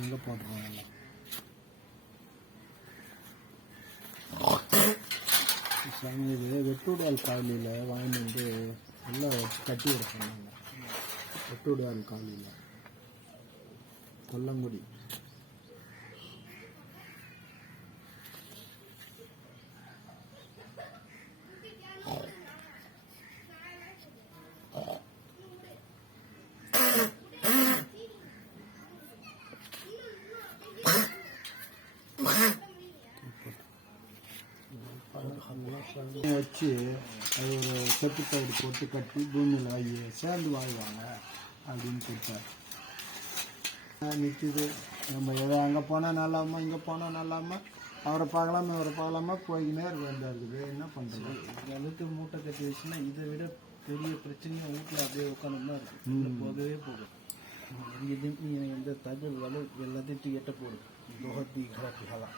இங்கே போட்டுருவோம் எல்லாம். இது வெட்டுடால் காலையில் வாங்கி வந்து எல்லாம் கட்டி விட சொன்னாங்க. வெட்டுடால் காலையில் கொல்லங்குடி வச்சு அது ஒரு செப்பு தவிடு போட்டு கட்டி பூமியில் வாங்கி சேர்ந்து வாழ்வாங்க அப்படின்னு கொடுத்தாரு. நிற்கிது நம்ம எதை அங்கே போனால் நல்லாமா இங்கே போனால் நல்லாமா அவரை பார்க்கலாமா இவரை பார்க்கலாமா போய்கினே இருக்க வேண்டியா இருக்குது. என்ன பண்ணுறது? அளவுக்கு மூட்டை கட்டி வச்சுன்னா இதை விட பெரிய பிரச்சனையும் வீட்டில் அப்படியே உட்காந்து தான் இருக்கும். போகவே போகும். இந்த தகவல் வலு எல்லாத்தையும் தூக்கிட்ட போடும். बहुत ही खराब हालात